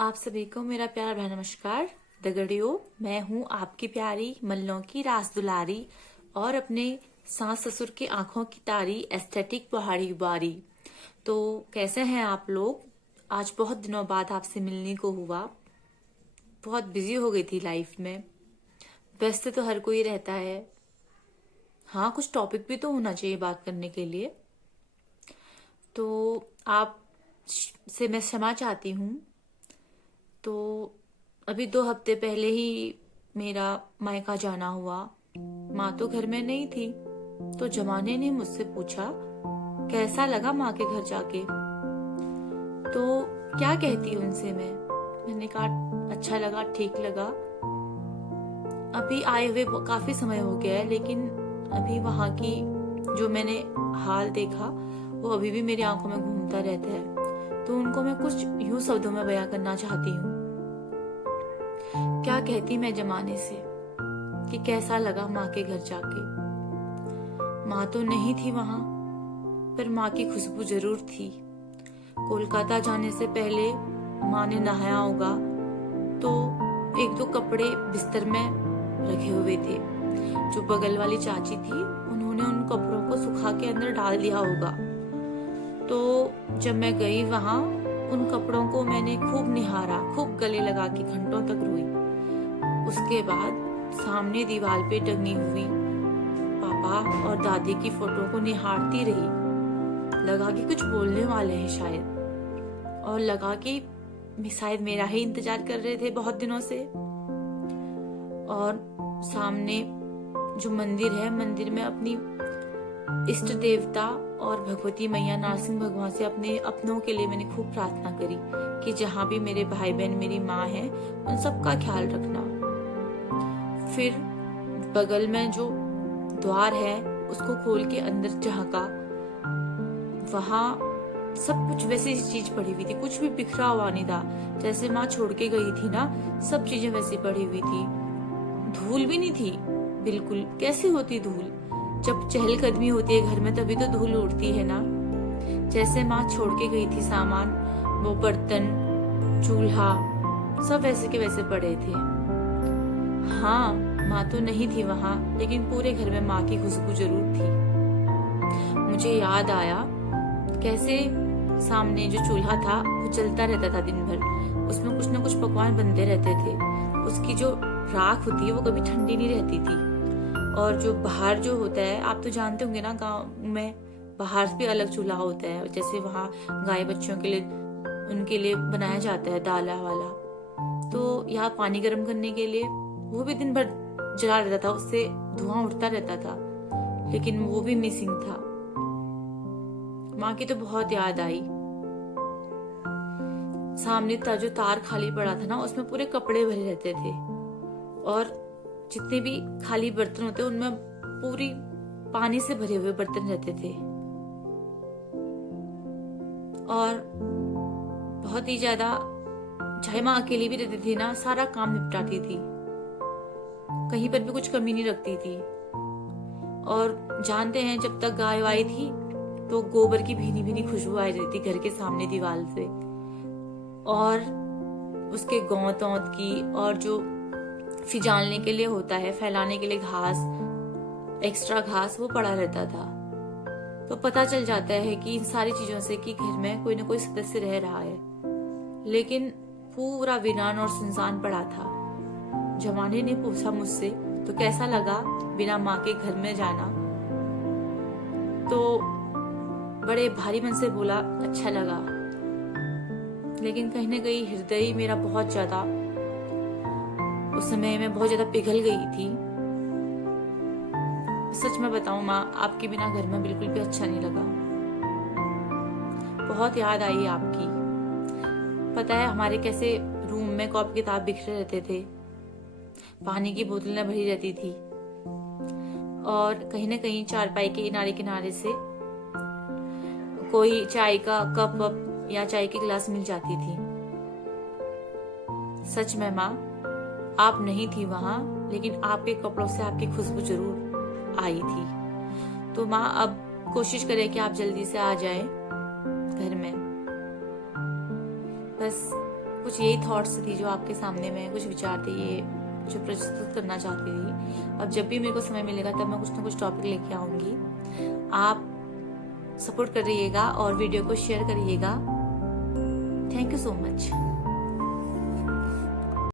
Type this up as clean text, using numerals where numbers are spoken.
आप सभी को मेरा प्यार भरा नमस्कार। दगड़ियों, मैं हूँ आपकी प्यारी मल्लों की रास दुलारी और अपने सास ससुर की आंखों की तारी एस्थेटिक पहाड़ी बारी। तो कैसे हैं आप लोग? आज बहुत दिनों बाद आपसे मिलने को हुआ। बहुत बिजी हो गई थी लाइफ में। व्यस्त तो हर कोई रहता है। हाँ, कुछ टॉपिक भी तो होना चाहिए बात करने के लिए। तो आप से मैं क्षमा चाहती हूँ। तो अभी 2 हफ्ते पहले ही मेरा मायका जाना हुआ। माँ तो घर में नहीं थी, तो जमाने ने मुझसे पूछा कैसा लगा माँ के घर जाके। तो क्या कहती उनसे मैंने कहा अच्छा लगा, ठीक लगा। अभी आए हुए काफी समय हो गया है, लेकिन अभी वहां की जो मैंने हाल देखा वो अभी भी मेरी आंखों में घूमता रहता है। तो उनको मैं कुछ यूं शब्दों में बयां करना चाहती हूँ। क्या कहती मैं जमाने से कि कैसा लगा माँ के घर जाके। माँ तो नहीं थी वहां, पर माँ की खुशबू जरूर थी। कोलकाता जाने से पहले माँ ने नहाया होगा, तो 1-2 कपड़े बिस्तर में रखे हुए थे। जो बगल वाली चाची थी, उन्होंने उन कपड़ों को सुखा के अंदर डाल दिया होगा। तो जब मैं गई वहां, उन कपड़ों को मैंने खूब निहारा, खूब गले लगा के घंटों तक रोई। उसके बाद सामने दीवार पे टंगी हुई पापा और दादी की फोटो को निहारती रही। लगा कि कुछ बोलने वाले हैं शायद, और लगा कि शायद मेरा ही इंतजार कर रहे थे बहुत दिनों से। और सामने जो मंदिर है, मंदिर में अपनी इष्ट देवता और भगवती मैया नरसिंह भगवान से अपने अपनों के लिए मैंने खूब प्रार्थना करी कि जहाँ भी मेरे भाई बहन, मेरी माँ है, उन सबका ख्याल रखना। फिर बगल में जो द्वार है उसको खोल के अंदर झांका। वहां सब कुछ वैसी चीज पड़ी हुई थी, कुछ भी बिखरा हुआ नहीं था। जैसे माँ छोड़ के गई थी ना, सब चीजें वैसी पड़ी हुई थी। धूल भी नहीं थी बिल्कुल। कैसी होती धूल? जब चहलकदमी होती है घर में तभी तो धूल उड़ती है ना। जैसे माँ छोड़ के गई थी सामान, वो बर्तन, चूल्हा, सब वैसे के वैसे पड़े थे। हाँ, माँ तो नहीं थी वहां, लेकिन पूरे घर में माँ की खुशबू जरूर थी। मुझे याद आया कैसे सामने जो चूल्हा था वो जलता रहता था दिन भर। उसमें कुछ ना कुछ पकवान बनते रहते थे। उसकी जो राख होती है वो कभी ठंडी नहीं रहती थी। और जो बाहर जो होता है, आप तो जानते होंगे ना, गांव में बाहर भी अलग चूल्हा होता है। जैसे वहाँ गाय बच्चों के लिए, उनके लिए बनाया जाता है दाला वाला। तो यहाँ पानी गर्म करने के लिए वो भी दिन भर जला रहता था, उससे धुआं उठता रहता था, लेकिन वो भी मिसिंग था। माँ की तो बहुत याद आई। सामने जो तार खाली पड़ा था ना, उसमें पूरे कपड़े भरे रहते थे, और जितने भी खाली बर्तन होते उनमें पूरी पानी से भरे हुए बर्तन रहते थे। और बहुत ही ज्यादा, चाहे माँ अकेली भी रहती थी ना, सारा काम निपटाती थी, कहीं पर भी कुछ कमी नहीं रखती थी। और जानते हैं, जब तक गाय आई थी तो गोबर की भीनी भीनी खुशबू आई रहती थी घर के सामने दीवार से, और उसके गौत औत की, और जो फिजालने के लिए होता है, फैलाने के लिए घास, एक्स्ट्रा घास, वो पड़ा रहता था। तो पता चल जाता है कि इन सारी चीजों से कि घर में कोई ना कोई सदस्य रह रहा है। लेकिन पूरा वीरान और सुनसान पड़ा था। जमाने ने पूछा मुझसे तो कैसा लगा बिना माँ के घर में जाना। तो बड़े भारी मन से बोला अच्छा लगा। लेकिन कहीं ना कहीं हृदय मेरा बहुत ज्यादा, उस समय मैं बहुत ज्यादा पिघल गई थी। सच में बताऊं माँ, आपके बिना घर में बिल्कुल भी अच्छा नहीं लगा। बहुत याद आई आपकी। पता है हमारे कैसे रूम में कॉपी किताब बिखरे रहते थे, पानी की बोतलें भरी रहती थी, और कहीं ना कहीं चारपाई के किनारे किनारे से कोई चाय का कप वप या चाय की गिलास मिल जाती थी। सच में माँ, आप नहीं थी वहां, लेकिन आपके कपड़ों से आपकी खुशबू जरूर आई थी। तो माँ, अब कोशिश करें कि आप जल्दी से आ जाएं घर में। बस कुछ यही थॉट्स थी जो आपके सामने मैं कुछ विचार थे ये जो प्रस्तुत करना चाहती थी। अब जब भी मेरे को समय मिलेगा तब मैं कुछ ना कुछ टॉपिक लेके आऊंगी। आप सपोर्ट करिएगा और वीडियो को शेयर करिएगा। Thank you so much.